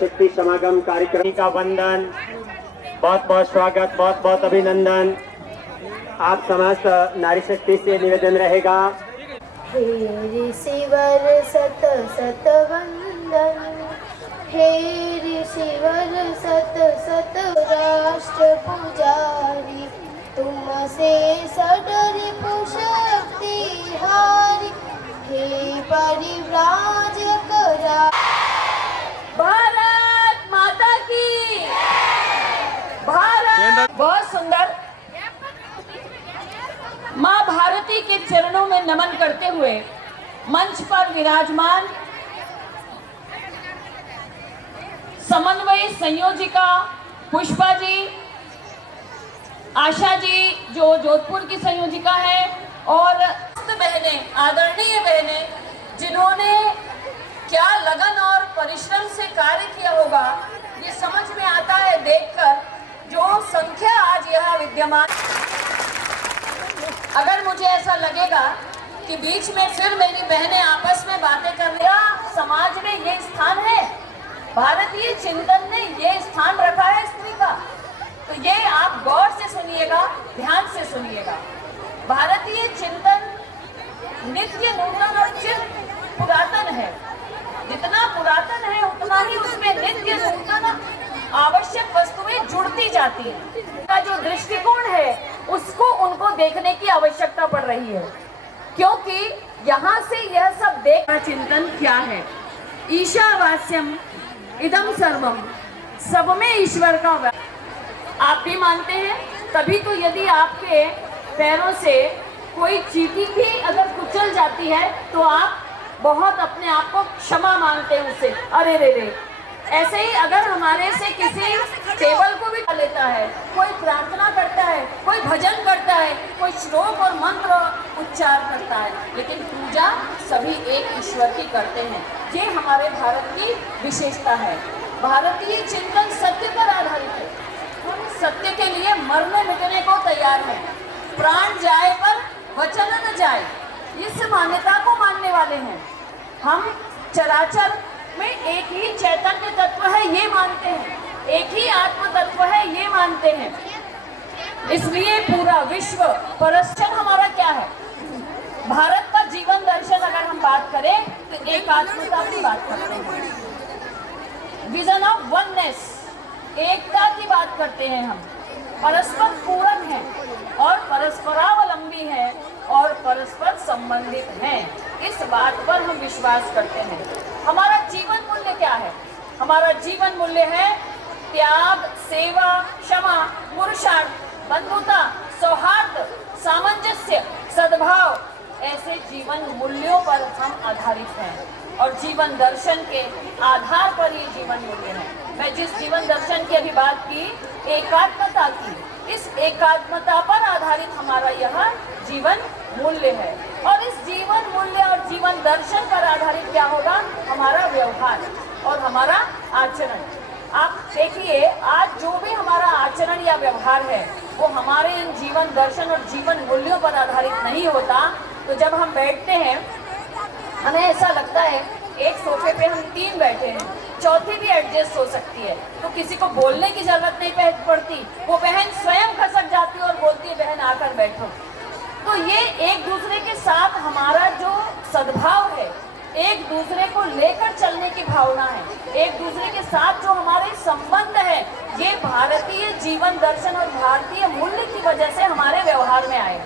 शक्ति समागम कार्यक्रम का वंदन, बहुत बहुत स्वागत, बहुत बहुत अभिनंदन। आप समस्त नारी शक्ति से निवेदन रहेगा। हे ऋषिवर सत सत वंदन, हे ऋषिवर सत सत राष्ट्र पुजारी, तुमसे सडरि पुशक्ति हारी, हे परिव्राजक भारत माता की भारत। बहुत सुंदर। माँ भारती के चरणों में नमन करते हुए मंच पर विराजमान समन्वय संयोजिका पुष्पा जी, आशा जी जो जोधपुर की संयोजिका है, और बहनें, आदरणीय बहनें, जिन्होंने क्या लगन और परिश्रम से कार्य किया होगा, ये समझ में आता है देखकर। जो संख्या आज यहाँ विद्यमान, अगर मुझे ऐसा लगेगा कि बीच में फिर मेरी बहनें आपस में बातें कर रही हैं, समाज में ये स्थान है, भारतीय चिंतन ने ये स्थान रखा है स्त्री का, तो ये आप गौर से सुनिएगा, ध्यान से सुनिएगा। भारतीय चिंतन नित्य नूतन और चिर पुरातन है। जितना पुरातन है उतना ही उसमें नित्य नूतन आवश्यक वस्तुएं जुड़ती जाती हैं। का जो दृष्टिकोण है उसको उनको देखने की आवश्यकता पड़ रही है, क्योंकि यहाँ से यह सब देख चिंतन क्या है। ईशावास्यम इदम सर्वम, सब में ईश्वर का आप भी मानते हैं, तभी तो यदि आपके पैरों से कोई चींटी भी अगर कुचल जाती है तो आप बहुत अपने आप को क्षमा मांगते हैं उससे, अरे रे रे। ऐसे ही अगर हमारे से किसी टेबल को भी लेता है, कोई प्रार्थना करता है, कोई भजन करता है, कोई श्लोक और मंत्र उच्चार करता है, लेकिन पूजा सभी एक ईश्वर की करते हैं। ये हमारे भारत की विशेषता है। भारतीय चिंतन सत्य पर आधारित है। सत्य के लिए मरने मिटने को तैयार है। प्राण जाए पर वचन न जाए, इस मान्यता को मानने वाले हैं। हम चराचर में एक ही चैतन्य तत्व है ये मानते हैं, एक ही आत्म तत्व है ये मानते हैं। इसलिए पूरा विश्व परस्पर हमारा क्या है, भारत का जीवन दर्शन अगर हम बात करें तो एकात्मता की बात करते हैं, विजन ऑफ वननेस, एकता की बात करते हैं। हम परस्पर पूरक हैं और परस्परावलंबी हैं और परस्पर संबंधित हैं, इस बात पर हम विश्वास करते हैं। हमारा जीवन मूल्य क्या है? हमारा जीवन मूल्य है त्याग, सेवा, क्षमा, पुरुषार्थ, बंधुता, सौहार्द, सामंजस्य, सद्भाव। ऐसे जीवन मूल्यों पर हम आधारित हैं और जीवन दर्शन के आधार पर ये जीवन मूल्य है। मैं जिस जीवन दर्शन की अभी बात की, एकात्मता की, इस एकात्मता पर आधारित हमारा यह जीवन मूल्य है। और इस जीवन मूल्य और जीवन दर्शन पर आधारित क्या होगा? हमारा व्यवहार और हमारा आचरण। आप देखिए, आज जो भी हमारा आचरण या व्यवहार है वो हमारे इन जीवन दर्शन और जीवन मूल्यों पर आधारित नहीं होता, तो जब हम बैठते हैं हमें ऐसा लगता है एक सोफे पे हम 3 बैठे हैं, चौथी भी एडजस्ट हो सकती है, तो किसी को बोलने की जरूरत नहीं पड़ती, वो बहन स्वयं खसक जाती है और बोलती है बहन आकर बैठो। तो ये एक दूसरे के साथ हमारा जो सद्भाव है, एक दूसरे को लेकर चलने की भावना है, एक दूसरे के साथ जो हमारे संबंध है, ये भारतीय जीवन दर्शन और भारतीय मूल्य की वजह से हमारे व्यवहार में आए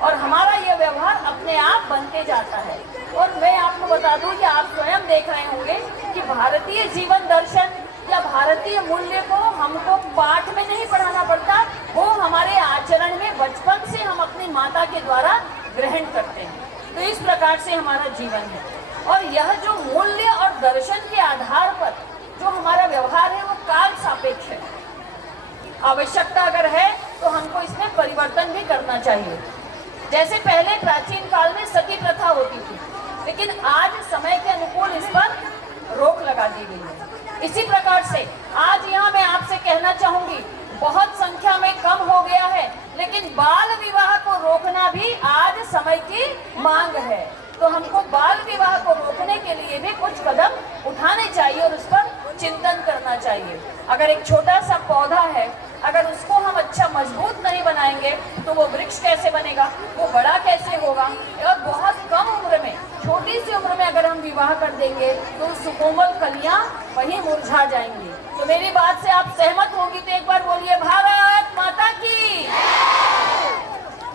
और हमारा ये व्यवहार अपने आप बनते जाता है। और मैं आपको बता दूं कि आप स्वयं देख रहे होंगे कि भारतीय जीवन दर्शन या भारतीय मूल्य को हमको पाठ में नहीं पढ़ाना पड़ता, वो हमारे आचरण में बचपन से हम अपनी माता के द्वारा ग्रहण करते हैं। तो इस प्रकार से हमारा जीवन है और यह जो मूल्य और दर्शन के आधार पर जो हमारा व्यवहार है वो काल सापेक्ष है। आवश्यकता अगर है तो हमको इसमें परिवर्तन भी करना चाहिए। जैसे पहले प्राचीन काल में सती प्रथा होती थी, लेकिन आज समय के अनुकूल इस पर रोक लगा दी गई है। इसी प्रकार से आज यहाँ मैं आपसे कहना चाहूंगी, बहुत संख्या में कम हो गया है, लेकिन बाल विवाह को रोकना भी आज समय की मांग है। तो हमको बाल विवाह को रोकने के लिए भी कुछ कदम उठाने चाहिए और उस पर चिंतन करना चाहिए। अगर एक छोटा सा पौधा है, अगर उसको हम अच्छा मजबूत नहीं बनाएंगे तो वो वृक्ष कैसे बनेगा, वो बड़ा कैसे होगा। और बहुत कम उम्र में, छोटी सी उम्र में अगर हम विवाह कर देंगे तो सुकोमल कलियां वहीं मुरझा जाएंगी। तो मेरी बात से आप सहमत होंगी तो एक बार बोलिए भारत माता की।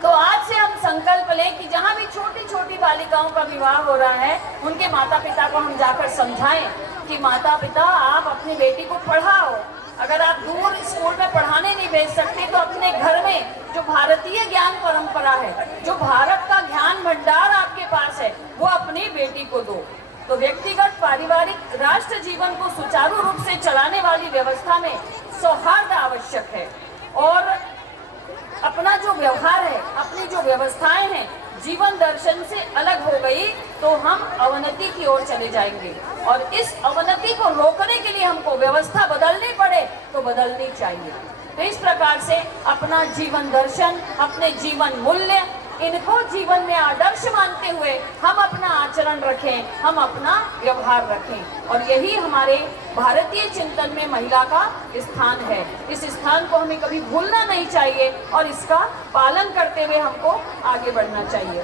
तो आज से हम संकल्प लें कि जहाँ भी छोटी छोटी बालिकाओं का विवाह हो रहा है, उनके माता पिता को हम जाकर समझाएं कि माता पिता आप अपनी बेटी को पढ़ाओ। अगर आप दूर स्कूल में पढ़ाने नहीं भेज सकते तो अपने घर में जो भारतीय ज्ञान परंपरा है, जो भारत का ज्ञान भंडार आपके पास है, वो अपनी बेटी को दो। तो व्यक्तिगत, पारिवारिक, राष्ट्र जीवन को सुचारू रूप से चलाने वाली व्यवस्था में सौहार्द आवश्यक है। और अपना जो व्यवहार है, अपनी जो व्यवस्थाएं हैं, जीवन दर्शन से अलग हो गई तो हम अवनति की ओर चले जाएंगे। और इस अवनति को रोकने के लिए हमको व्यवस्था बदलनी पड़े तो बदलनी चाहिए। तो इस प्रकार से अपना जीवन दर्शन, अपने जीवन मूल्य, इनको जीवन में आदर्श मानते हुए हम अपना आचरण रखें, हम अपना व्यवहार रखें। और यही हमारे भारतीय चिंतन में महिला का स्थान है। इस स्थान को हमें कभी भूलना नहीं चाहिए और इसका पालन करते हुए हमको आगे बढ़ना चाहिए।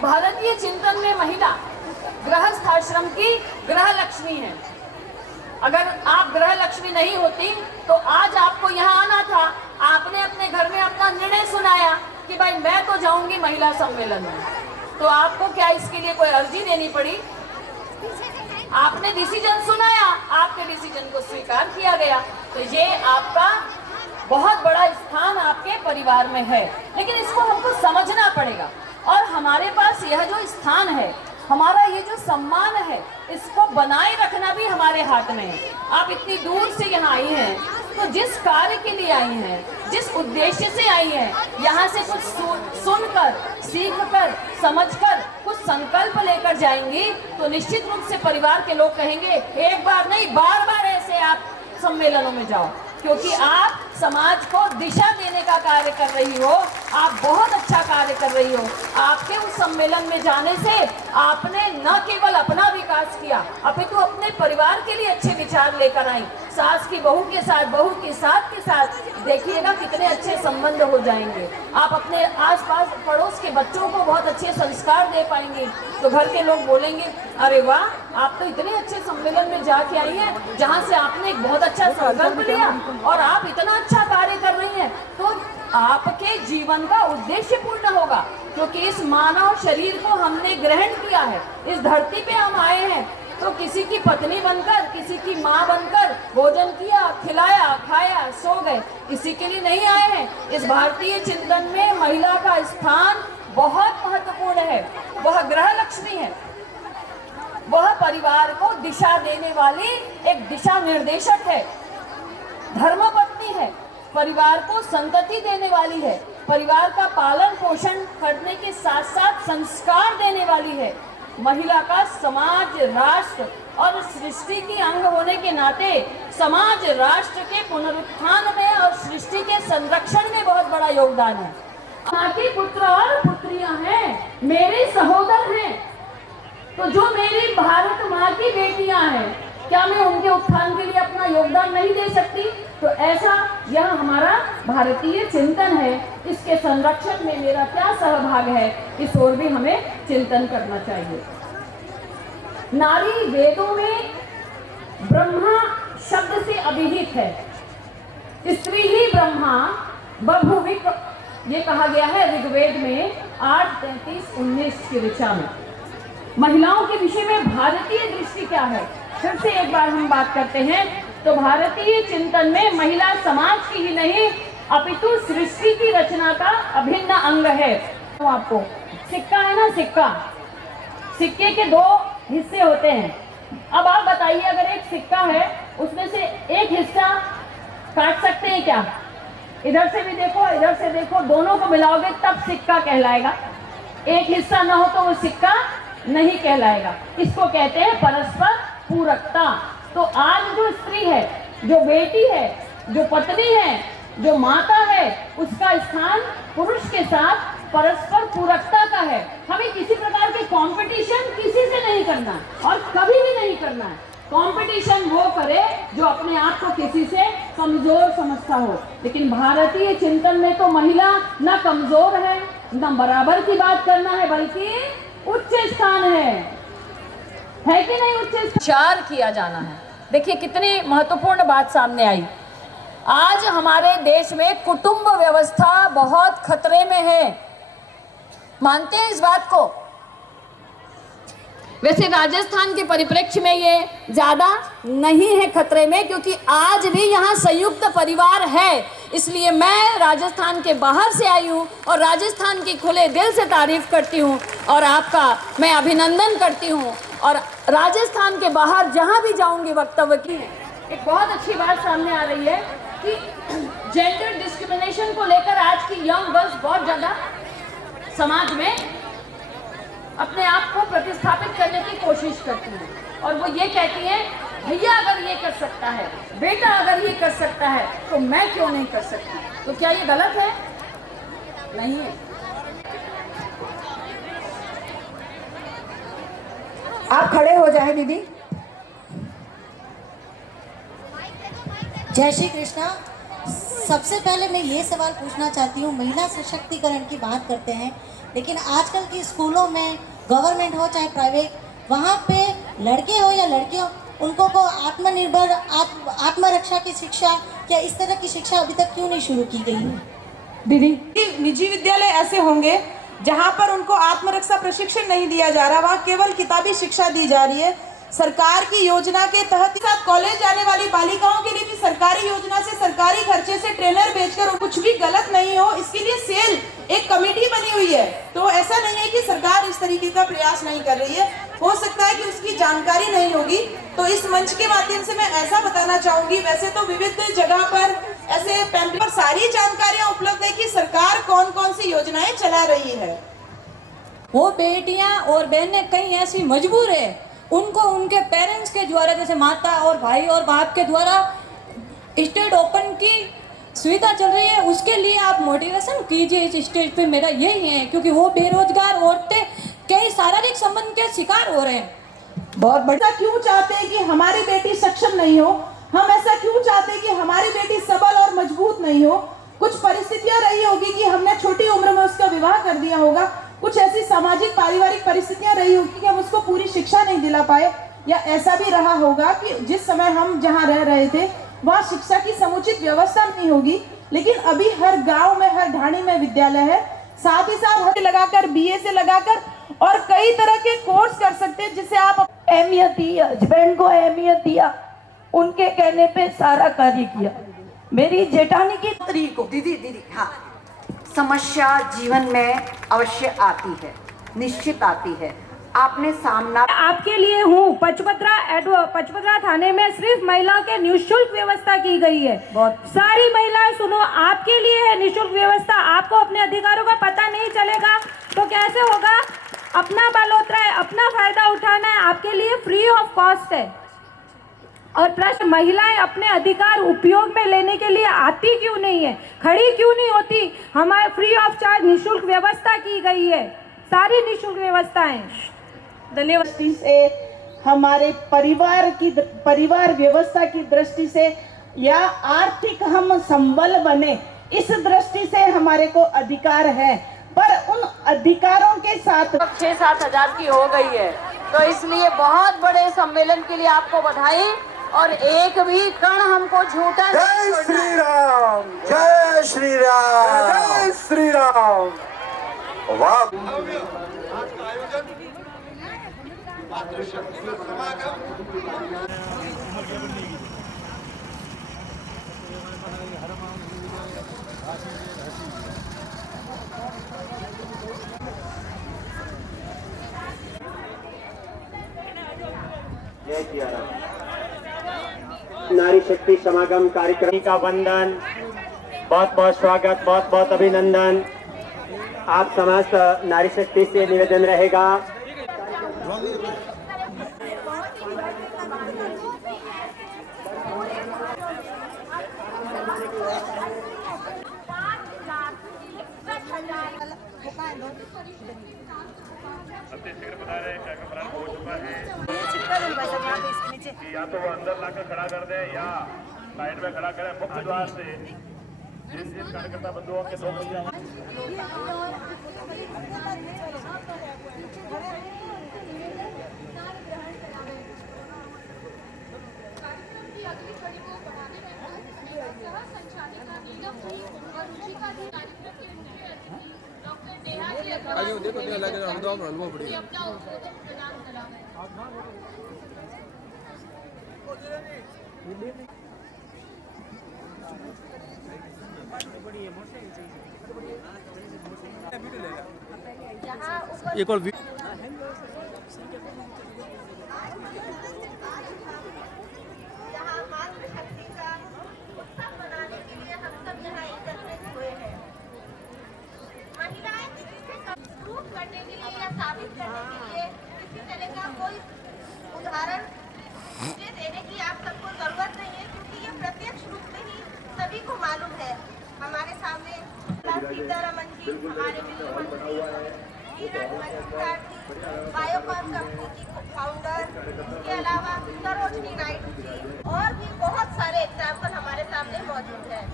भारतीय चिंतन में महिला गृहस्थ आश्रम की गृह लक्ष्मी है। अगर आप गृह लक्ष्मी नहीं होती तो आज आपको यहाँ आना था। आपने अपने घर में अपना निर्णय सुनाया कि भाई मैं तो जाऊंगी महिला सम्मेलन में, तो आपको क्या इसके लिए कोई अर्जी देनी पड़ी? आपने डिसीजन सुनाया, आपके डिसीजन को स्वीकार किया गया। तो ये आपका बहुत बड़ा स्थान आपके परिवार में है, लेकिन इसको हमको समझना पड़ेगा। और हमारे पास यह जो स्थान है, हमारा ये जो सम्मान है, इसको बनाए रखना भी हमारे हाथ में है। आप इतनी दूर से यहाँ आई हैं, तो जिस कार्य के लिए आई हैं, जिस उद्देश्य से आई हैं, यहाँ से कुछ सुनकर, सीखकर, समझकर कुछ संकल्प लेकर जाएंगी तो निश्चित रूप से परिवार के लोग कहेंगे एक बार नहीं, बार बार ऐसे आप सम्मेलनों में जाओ, क्योंकि आप समाज को दिशा देने का कार्य कर रही हो। आप बहुत अच्छा कार्य कर रही हो। आपके उस सम्मेलन में जाने से आपने न केवल अपना विकास किया, अपितु अपने परिवार के लिए अच्छे विचार लेकर आई। सास की बहू के साथ, बहू के साथ देखिएगा कितने अच्छे संबंध हो जाएंगे। आप अपने आसपास पड़ोस के बच्चों को बहुत अच्छे संस्कार दे पाएंगे। तो घर के लोग बोलेंगे अरे वाह, आप तो इतने अच्छे सम्मेलन में जाके आई हैं जहाँ से आपने एक बहुत अच्छा संकल्प लिया और आप इतना अच्छा कार्य कर रही हैं। तो आपके जीवन का उद्देश्य पूर्ण होगा, क्योंकि इस मानव शरीर को हमने ग्रहण किया है। इस धरती पे हम आए हैं तो किसी की पत्नी बनकर, किसी की माँ बनकर भोजन किया, खिलाया, खाया, सो गए, इसी के लिए नहीं आए हैं। इस भारतीय चिंतन में महिला का स्थान बहुत महत्वपूर्ण है। वह गृह लक्ष्मी है, वह परिवार को दिशा देने वाली एक दिशा निर्देशक है, धर्मपत्नी है, परिवार को संतति देने वाली है, परिवार का पालन पोषण करने के साथ साथ संस्कार देने वाली है। महिला का समाज, राष्ट्र और सृष्टि की अंग होने के नाते समाज, राष्ट्र के पुनरुत्थान में और सृष्टि के संरक्षण में बहुत बड़ा योगदान है। माँ के पुत्र और पुत्रियां हैं, मेरे सहोदर हैं, तो जो मेरी भारत माँ की बेटियां हैं, क्या मैं उनके उत्थान के लिए अपना योगदान नहीं दे सकती? तो ऐसा यह हमारा भारतीय चिंतन है। इसके संरक्षण में मेरा क्या सहभाग है, इस ओर भी हमें चिंतन करना चाहिए। नारी वेदों में ब्रह्मा शब्द से अभिहित है। स्त्री ही ब्रह्मा बभुविक, ये कहा गया है ऋग्वेद में 8:33-19 की ऋचा में। महिलाओं के विषय में भारतीय दृष्टि क्या है, फिर से एक बार हम बात करते हैं। तो भारतीय चिंतन में महिला समाज की ही नहीं अपितु सृष्टि की रचना का अभिन्न अंग है। तो आपको सिक्का है ना, सिक्के के दो हिस्से होते हैं। अब आप बताइए, अगर एक सिक्का है उसमें से एक हिस्सा काट सकते हैं क्या? इधर से भी देखो, इधर से देखो, दोनों को मिलाओगे तब सिक्का कहलाएगा। एक हिस्सा ना हो तो वो सिक्का नहीं कहलाएगा। इसको कहते हैं परस्पर पूरकता। तो आज जो स्त्री है, जो बेटी है, जो पत्नी है, जो माता है, उसका स्थान पुरुष के साथ परस्पर पूरकता का है। हमें किसी प्रकार के कंपटीशन किसी से नहीं करना और कभी भी नहीं करना है। कंपटीशन वो करे जो अपने आप को किसी से कमजोर समझता हो। लेकिन भारतीय चिंतन में तो महिला न कमजोर है, न बराबर की बात करना है, बल्कि उच्च स्थान है कि नहीं? उच्च विचार किया जाना है। देखिए कितनी महत्वपूर्ण बात सामने आई। आज हमारे देश में कुटुंब व्यवस्था बहुत खतरे में है, मानते हैं इस बात को? वैसे राजस्थान के परिप्रेक्ष्य में ये ज्यादा नहीं है खतरे में, क्योंकि आज भी यहाँ संयुक्त परिवार है। इसलिए मैं राजस्थान के बाहर से आई हूँ और राजस्थान की खुले दिल से तारीफ करती हूँ और आपका मैं अभिनंदन करती हूँ। और राजस्थान के बाहर जहाँ भी जाऊँगी वक्तव्य की एक बहुत अच्छी बात सामने आ रही है कि जेंडर डिस्क्रिमिनेशन को लेकर आज की यंग गर्ल्स बहुत ज़्यादा समाज में अपने आप को प्रतिस्थापित करने की कोशिश करती है और वो ये कहती है भैया अगर ये कर सकता है, बेटा अगर ये कर सकता है, तो मैं क्यों नहीं कर सकती? तो क्या ये गलत है? नहीं है। आप खड़े हो जाएं दीदी। जय श्री कृष्णा। सबसे पहले मैं ये सवाल पूछना चाहती हूँ, महिला सशक्तिकरण की बात करते हैं, लेकिन आजकल की स्कूलों में गवर्नमेंट हो चाहे प्राइवेट, वहाँ पे लड़के हो या लड़कियों, उनको को आत्मनिर्भर आत्मरक्षा की शिक्षा या इस तरह की शिक्षा अभी तक क्यों नहीं शुरू की गई है? दीदी, निजी विद्यालय ऐसे होंगे जहाँ पर उनको आत्मरक्षा प्रशिक्षण नहीं दिया जा रहा, वहाँ केवल किताबी शिक्षा दी जा रही है। सरकार की योजना के तहत कॉलेज जाने वाली बालिकाओं के लिए भी सरकारी योजना से सरकारी खर्चे से ट्रेनर भेजकर कुछ भी गलत नहीं हो, इसके लिए सेल एक कमेटी बनी हुई है। तो ऐसा नहीं है कि सरकार इस तरीके का प्रयास नहीं कर रही है, हो सकता है कि उसकी जानकारी नहीं होगी। तो इस मंच के माध्यम से मैं ऐसा बताना चाहूंगी, वैसे तो विविध जगह पर ऐसे पैम्पलेट पर सारी जानकारियां उपलब्ध है कि सरकार कौन कौन सी योजनाएं चला रही है। वो बेटियां और बहनें कहीं ऐसी मजबूर है, उनको उनके पेरेंट्स के द्वारा, जैसे माता और भाई और बाप के द्वारा स्टेट ओपन की सुविधा चल रही है, उसके लिए आप मोटिवेशन कीजिए इस स्टेज पे। मेरा यही है, क्योंकि वो बेरोजगार औरतें कई शारीरिक संबंध के शिकार हो रहे हैं। बहुत बढ़िया। क्यों चाहते हैं कि हमारी बेटी सक्षम नहीं हो? हम ऐसा क्यों चाहते हैं कि हमारी बेटी सबल और मजबूत नहीं हो? कुछ परिस्थितियां रही होगी कि हमने छोटी उम्र में उसका विवाह कर दिया होगा, कुछ ऐसी सामाजिक पारिवारिक परिस्थितियां रही होगी कि हम उसको पूरी शिक्षा नहीं दिला पाए, या ऐसा भी रहा होगा कि जिस समय हम जहां रह रहे थे वहां शिक्षा की समुचित व्यवस्था नहीं होगी। लेकिन अभी हर गांव में, हर ढाणी में विद्यालय है, साथ ही साथ लगाकर BA से लगाकर और कई तरह के कोर्स कर सकते हैं, जिससे आप अहमियत दी, हस्बैंड को अहमियत दिया, उनके कहने पे सारा कार्य किया। मेरी जेठानी की तरीको दीदी हाँ, समस्या जीवन में अवश्य आती है, निश्चित आती है। आपने सामना आपके लिए हूँ। पचपदरा थाने में सिर्फ महिलाओं के निःशुल्क व्यवस्था की गई है। सारी महिलाएं सुनो, आपके लिए है निःशुल्क व्यवस्था। आपको अपने अधिकारों का पता नहीं चलेगा तो कैसे होगा? अपना बलोत्रा है, अपना फायदा उठाना है, आपके लिए फ्री ऑफ कॉस्ट है। और प्रश्न, महिलाएं अपने अधिकार उपयोग में लेने के लिए आती क्यों नहीं है, खड़ी क्यों नहीं होती? हमारे फ्री ऑफ चार्ज निःशुल्क व्यवस्था की गई है, सारी निःशुल्क व्यवस्थाएं। धन्यवाद। से हमारे परिवार व्यवस्था की दृष्टि से या आर्थिक हम संबल बने, इस दृष्टि से हमारे को अधिकार है, पर उन अधिकारों के साथ 6-7 हजार की हो गई है। तो इसलिए बहुत बड़े सम्मेलन के लिए आपको बधाई, और एक भी कण हमको झूठा नहीं छोड़ना है। जय श्री राम, जय श्री राम, जय श्री राम। वाह। जय सिया राम। नारी शक्ति समागम कार्यक्रम का वंदन, बहुत बहुत स्वागत, बहुत बहुत अभिनंदन। आप समस्त नारी शक्ति से निवेदन रहेगा, या तो वो अंदर लाकर खड़ा कर दे या साइड में खड़ा करें मुख्य द्वार से। जिन कार्यकर्ता बंधुओं के 2 पहिया आइए देखो क्या लगे हम दो हलवा बढ़िया एक और यहाँ मातृशक्ति का उत्सव मनाने के लिए हम सब यहाँ एकत्रित हुए हैं। महिलाएं किसी से प्रूव करने के लिए या साबित करने के लिए किसी तरह का कोई उदाहरण मुझे देने की आप सबको जरूरत नहीं है, क्योंकि ये प्रत्यक्ष रूप में ही सभी को मालूम है। हमारे सामने सीतारमन जी, हमारे बिल्लू मंत्री, बायोकॉन कंपनी की फाउंडर, इसके अलावा सरोजनी नायडू जी और भी बहुत सारे एग्जाम्पल हमारे सामने मौजूद हैं।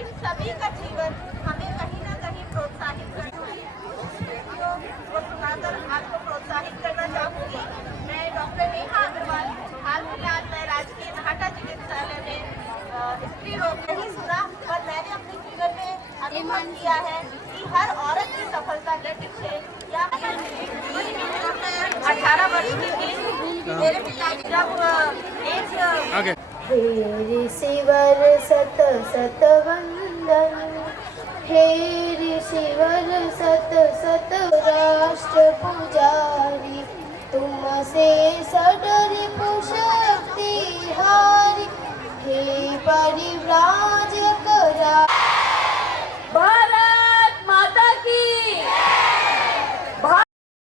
इन सभी का जीवन हमें कहीं ना कहीं प्रोत्साहित करना है। को सुनाकर आपको प्रोत्साहित करना चाहूँगी। मैं डॉक्टर नेहा अग्रवाल, हाल फिलहाल मैं राजकीय नाहटा चिकित्सालय में स्त्री रोग नहीं सुना, पर मैंने अपने जीवन में अभिमान किया है कि हर औरत की सफलता के पीछे या 18 वर्ष की थी, मेरे पिताजी जब एक हे ऋषिवर सत सत वंदन, हे ऋषिवर सत सत राष्ट्र पुजारी, तुमसे सडरि पुशक्ति हारी, हे परिव्राट